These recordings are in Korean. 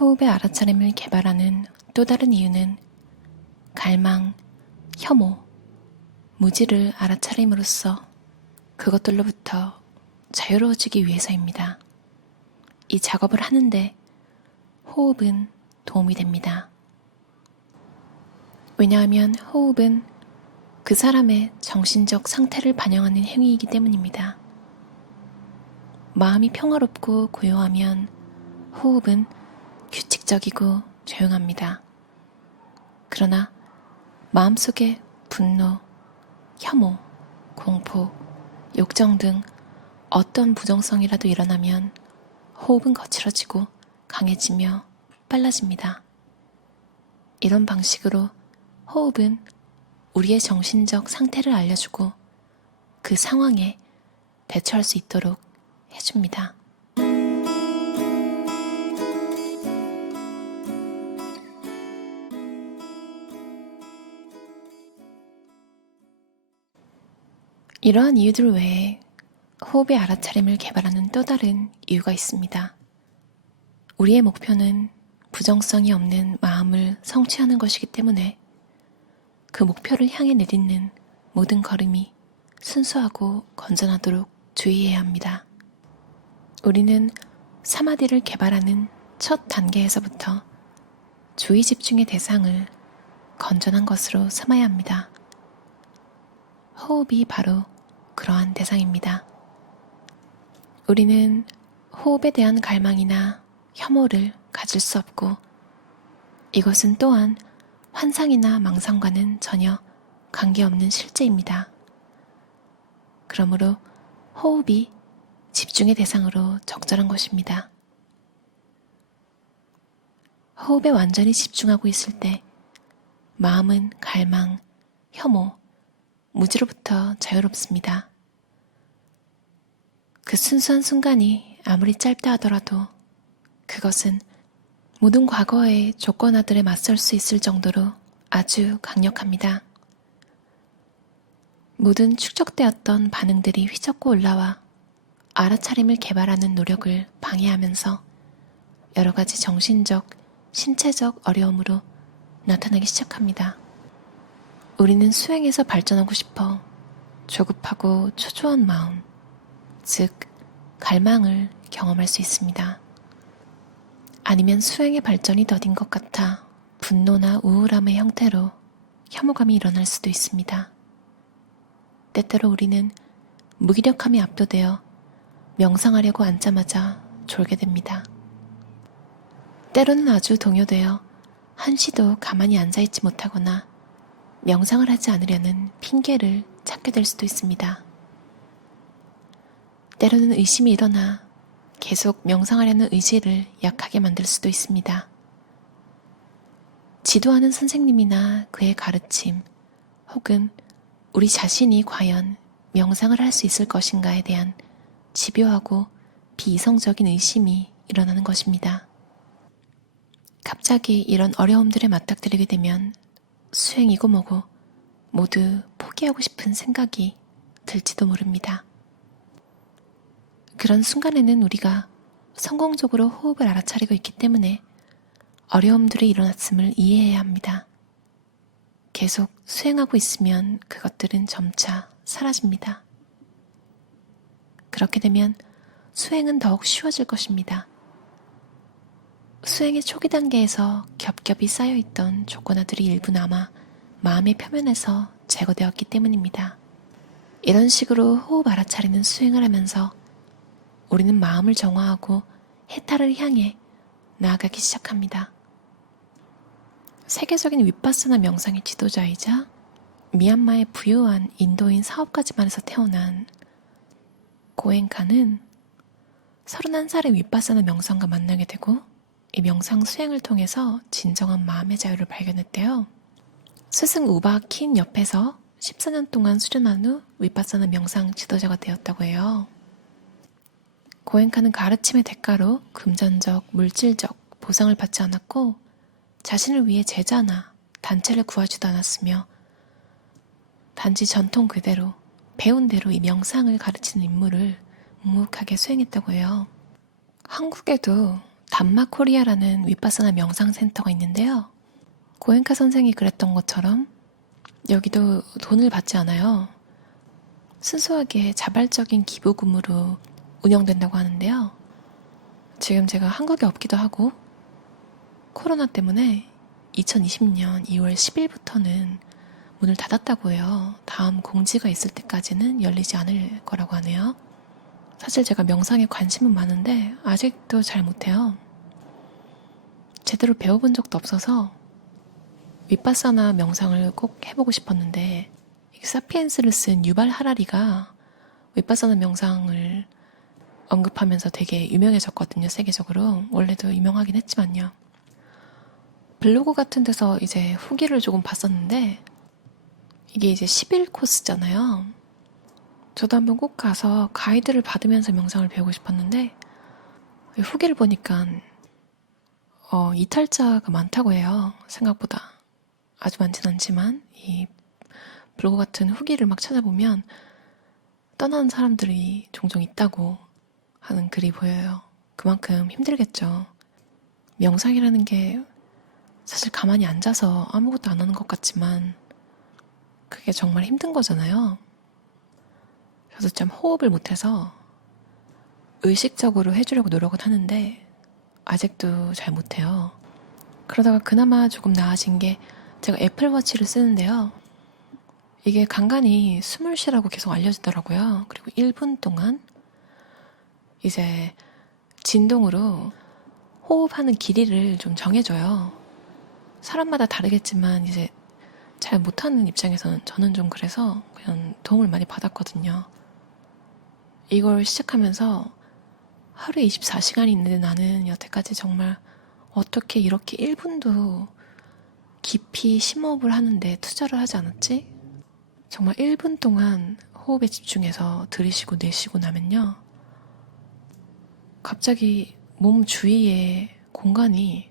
호흡의 알아차림을 개발하는 또 다른 이유는 갈망, 혐오, 무지를 알아차림으로써 그것들로부터 자유로워지기 위해서입니다. 이 작업을 하는데 호흡은 도움이 됩니다. 왜냐하면 호흡은 그 사람의 정신적 상태를 반영하는 행위이기 때문입니다. 마음이 평화롭고 고요하면 호흡은 규칙적이고 조용합니다. 그러나 마음속에 분노, 혐오, 공포, 욕정 등 어떤 부정성이라도 일어나면 호흡은 거칠어지고 강해지며 빨라집니다. 이런 방식으로 호흡은 우리의 정신적 상태를 알려주고 그 상황에 대처할 수 있도록 해줍니다. 이러한 이유들 외에 호흡의 알아차림을 개발하는 또 다른 이유가 있습니다. 우리의 목표는 부정성이 없는 마음을 성취하는 것이기 때문에 그 목표를 향해 내딛는 모든 걸음이 순수하고 건전하도록 주의해야 합니다. 우리는 사마디를 개발하는 첫 단계에서부터 주의 집중의 대상을 건전한 것으로 삼아야 합니다. 호흡이 바로 그러한 대상입니다. 우리는 호흡에 대한 갈망이나 혐오를 가질 수 없고 이것은 또한 환상이나 망상과는 전혀 관계없는 실제입니다. 그러므로 호흡이 집중의 대상으로 적절한 것입니다. 호흡에 완전히 집중하고 있을 때 마음은 갈망, 혐오, 무지로부터 자유롭습니다. 그 순수한 순간이 아무리 짧다 하더라도 그것은 모든 과거의 조건화들에 맞설 수 있을 정도로 아주 강력합니다. 모든 축적되었던 반응들이 휘젓고 올라와 알아차림을 개발하는 노력을 방해하면서 여러 가지 정신적, 신체적 어려움으로 나타나기 시작합니다. 우리는 수행에서 발전하고 싶어 조급하고 초조한 마음, 즉 갈망을 경험할 수 있습니다. 아니면 수행의 발전이 더딘 것 같아 분노나 우울함의 형태로 혐오감이 일어날 수도 있습니다. 때때로 우리는 무기력함에 압도되어 명상하려고 앉자마자 졸게 됩니다. 때로는 아주 동요되어 한시도 가만히 앉아있지 못하거나 명상을 하지 않으려는 핑계를 찾게 될 수도 있습니다. 때로는 의심이 일어나 계속 명상하려는 의지를 약하게 만들 수도 있습니다. 지도하는 선생님이나 그의 가르침 혹은 우리 자신이 과연 명상을 할 수 있을 것인가에 대한 집요하고 비이성적인 의심이 일어나는 것입니다. 갑자기 이런 어려움들에 맞닥뜨리게 되면 수행이고 뭐고 모두 포기하고 싶은 생각이 들지도 모릅니다. 그런 순간에는 우리가 성공적으로 호흡을 알아차리고 있기 때문에 어려움들이 일어났음을 이해해야 합니다. 계속 수행하고 있으면 그것들은 점차 사라집니다. 그렇게 되면 수행은 더욱 쉬워질 것입니다. 수행의 초기 단계에서 겹겹이 쌓여있던 조건화들이 일부나마 마음의 표면에서 제거되었기 때문입니다. 이런 식으로 호흡 알아차리는 수행을 하면서 우리는 마음을 정화하고 해탈을 향해 나아가기 시작합니다. 세계적인 윗바사나 명상의 지도자이자 미얀마의 부유한 인도인 사업가집안에서 태어난 고엔카는 31살의 윗바사나 명상과 만나게 되고 이 명상 수행을 통해서 진정한 마음의 자유를 발견했대요. 스승 우바 킨 옆에서 14년 동안 수련한 후 윗바사나 명상 지도자가 되었다고 해요. 고엔카는 가르침의 대가로 금전적, 물질적 보상을 받지 않았고 자신을 위해 제자나 단체를 구하지도 않았으며 단지 전통 그대로 배운 대로 이 명상을 가르치는 임무를 묵묵하게 수행했다고 해요. 한국에도 담마 코리아라는 윗바사나 명상센터가 있는데요. 고엔카 선생이 그랬던 것처럼 여기도 돈을 받지 않아요. 순수하게 자발적인 기부금으로 운영된다고 하는데요. 지금 제가 한국에 없기도 하고 코로나 때문에 2020년 2월 10일부터는 문을 닫았다고 해요. 다음 공지가 있을 때까지는 열리지 않을 거라고 하네요. 사실 제가 명상에 관심은 많은데 아직도 잘 못해요. 제대로 배워본 적도 없어서 윗바사나 명상을 꼭 해보고 싶었는데 사피엔스를 쓴 유발 하라리가 윗바사나 명상을 언급하면서 되게 유명해졌거든요, 세계적으로. 원래도 유명하긴 했지만요. 블로그 같은 데서 이제 후기를 조금 봤었는데 이게 이제 10일 코스잖아요. 저도 한번 꼭 가서 가이드를 받으면서 명상을 배우고 싶었는데 후기를 보니까 이탈자가 많다고 해요. 생각보다. 아주 많진 않지만 이 블로그 같은 후기를 막 찾아보면 떠나는 사람들이 종종 있다고 하는 글이 보여요. 그만큼 힘들겠죠. 명상이라는 게 사실 가만히 앉아서 아무것도 안 하는 것 같지만 그게 정말 힘든 거잖아요. 저도 참 호흡을 못해서 의식적으로 해주려고 노력은 하는데 아직도 잘 못해요. 그러다가 그나마 조금 나아진 게 제가 애플워치를 쓰는데요. 이게 간간히 숨을 쉬라고 계속 알려주더라고요. 그리고 1분 동안 이제 진동으로 호흡하는 길이를 좀 정해줘요. 사람마다 다르겠지만 이제 잘 못하는 입장에서는 저는 좀 그래서 그냥 도움을 많이 받았거든요. 이걸 시작하면서 하루에 24시간이 있는데 나는 여태까지 정말 어떻게 이렇게 1분도 깊이 심호흡을 하는데 투자를 하지 않았지? 정말 1분 동안 호흡에 집중해서 들이쉬고 내쉬고 나면요. 갑자기 몸 주위에 공간이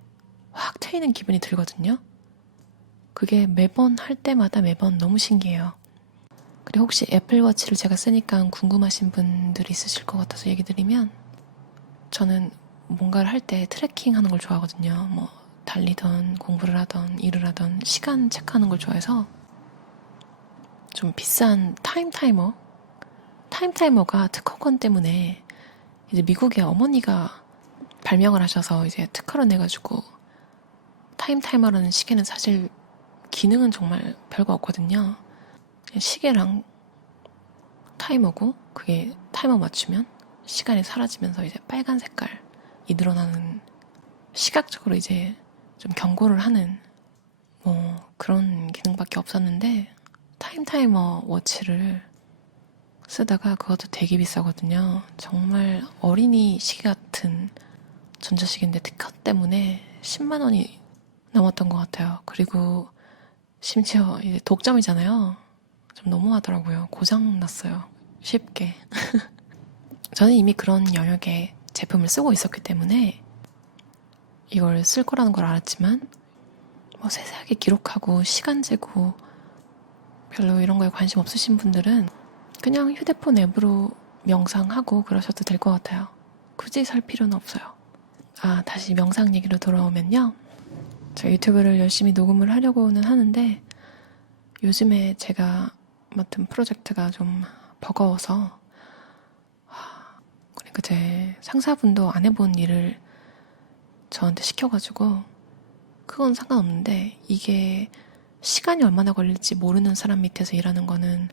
확 트이는 기분이 들거든요. 그게 매번 할 때마다 매번 너무 신기해요. 그리고 혹시 애플워치를 제가 쓰니까 궁금하신 분들이 있으실 것 같아서 얘기 드리면 저는 뭔가를 할 때 트래킹 하는 걸 좋아하거든요. 뭐 달리던 공부를 하던 일을 하던 시간 체크하는 걸 좋아해서 좀 비싼 타임타이머가 특허권 때문에 이제 미국의 어머니가 발명을 하셔서 이제 특허를 내가지고 타임타이머라는 시계는 사실 기능은 정말 별거 없거든요. 그냥 시계랑 타이머고 그게 타이머 맞추면 시간이 사라지면서 이제 빨간 색깔이 늘어나는 시각적으로 이제 좀 경고를 하는 뭐 그런 기능밖에 없었는데 타임타이머 워치를 쓰다가 그것도 되게 비싸거든요. 정말 어린이 시계 같은 전자시계인데 특허 때문에 10만 원이 넘었던 것 같아요. 그리고 심지어 이제 독점이잖아요. 좀 너무하더라고요. 고장 났어요. 쉽게. 저는 이미 그런 영역의 제품을 쓰고 있었기 때문에 이걸 쓸 거라는 걸 알았지만 뭐 세세하게 기록하고 시간 재고 별로 이런 거에 관심 없으신 분들은 그냥 휴대폰 앱으로 명상하고 그러셔도 될 것 같아요. 굳이 살 필요는 없어요. 다시 명상 얘기로 돌아오면요. 저 유튜브를 열심히 녹음을 하려고는 하는데 요즘에 제가 맡은 프로젝트가 좀 버거워서 그러니까 제 상사분도 안 해본 일을 저한테 시켜가지고 그건 상관없는데 이게 시간이 얼마나 걸릴지 모르는 사람 밑에서 일하는 거는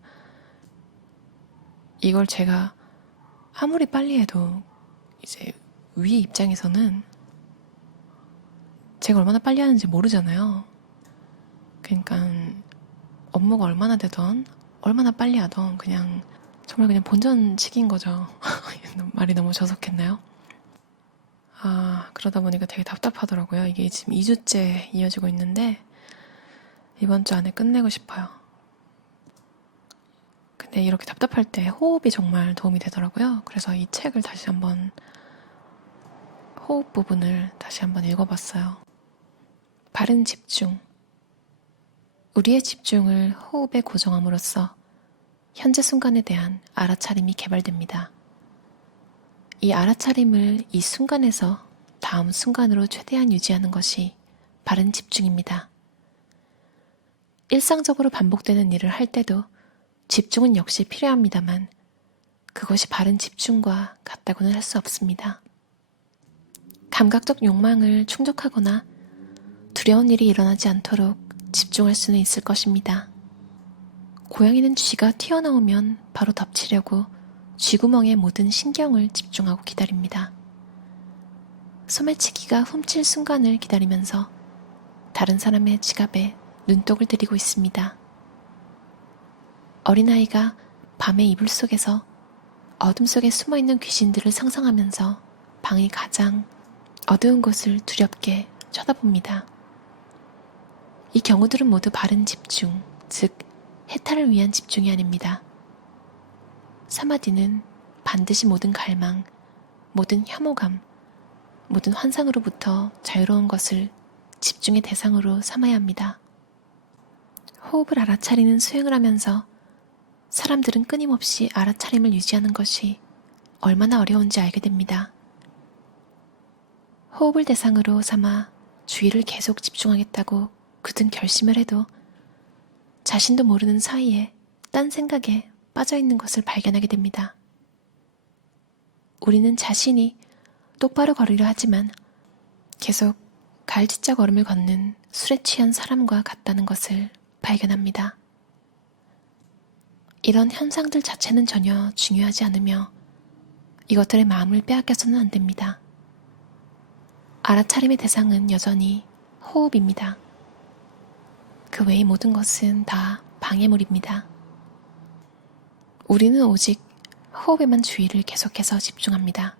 이걸 제가 아무리 빨리 해도 이제 위 입장에서는 제가 얼마나 빨리 하는지 모르잖아요. 그러니까 업무가 얼마나 되던 얼마나 빨리 하던 그냥 정말 그냥 본전치기인 거죠. 말이 너무 저속했나요? 그러다 보니까 되게 답답하더라고요. 이게 지금 2주째 이어지고 있는데 이번 주 안에 끝내고 싶어요. 근데 이렇게 답답할 때 호흡이 정말 도움이 되더라고요. 그래서 이 책을 다시 한번 호흡 부분을 다시 한번 읽어봤어요. 바른 집중. 우리의 집중을 호흡에 고정함으로써 현재 순간에 대한 알아차림이 개발됩니다. 이 알아차림을 이 순간에서 다음 순간으로 최대한 유지하는 것이 바른 집중입니다. 일상적으로 반복되는 일을 할 때도 집중은 역시 필요합니다만 그것이 바른 집중과 같다고는 할 수 없습니다. 감각적 욕망을 충족하거나 두려운 일이 일어나지 않도록 집중할 수는 있을 것입니다. 고양이는 쥐가 튀어나오면 바로 덮치려고 쥐구멍에 모든 신경을 집중하고 기다립니다. 소매치기가 훔칠 순간을 기다리면서 다른 사람의 지갑에 눈독을 들이고 있습니다. 어린아이가 밤의 이불 속에서 어둠 속에 숨어있는 귀신들을 상상하면서 방의 가장 어두운 곳을 두렵게 쳐다봅니다. 이 경우들은 모두 바른 집중, 즉 해탈을 위한 집중이 아닙니다. 사마디는 반드시 모든 갈망, 모든 혐오감, 모든 환상으로부터 자유로운 것을 집중의 대상으로 삼아야 합니다. 호흡을 알아차리는 수행을 하면서 사람들은 끊임없이 알아차림을 유지하는 것이 얼마나 어려운지 알게 됩니다. 호흡을 대상으로 삼아 주의를 계속 집중하겠다고 굳은 결심을 해도 자신도 모르는 사이에 딴 생각에 빠져있는 것을 발견하게 됩니다. 우리는 자신이 똑바로 걸으려 하지만 계속 갈지자 걸음을 걷는 술에 취한 사람과 같다는 것을 발견합니다. 이런 현상들 자체는 전혀 중요하지 않으며 이것들의 마음을 빼앗겨서는 안 됩니다. 알아차림의 대상은 여전히 호흡입니다. 그 외의 모든 것은 다 방해물입니다. 우리는 오직 호흡에만 주의를 계속해서 집중합니다.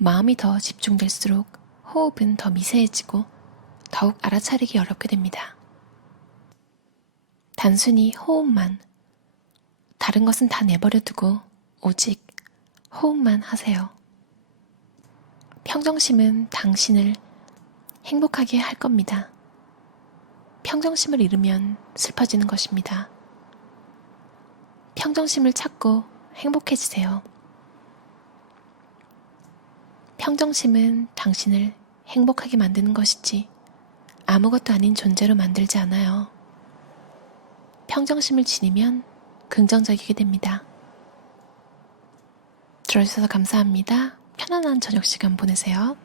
마음이 더 집중될수록 호흡은 더 미세해지고 더욱 알아차리기 어렵게 됩니다. 단순히 호흡만, 다른 것은 다 내버려 두고 오직 호흡만 하세요. 평정심은 당신을 행복하게 할 겁니다. 평정심을 잃으면 슬퍼지는 것입니다. 평정심을 찾고 행복해지세요. 평정심은 당신을 행복하게 만드는 것이지 아무것도 아닌 존재로 만들지 않아요. 평정심을 지니면 긍정적이게 됩니다. 들어주셔서 감사합니다. 편안한 저녁 시간 보내세요.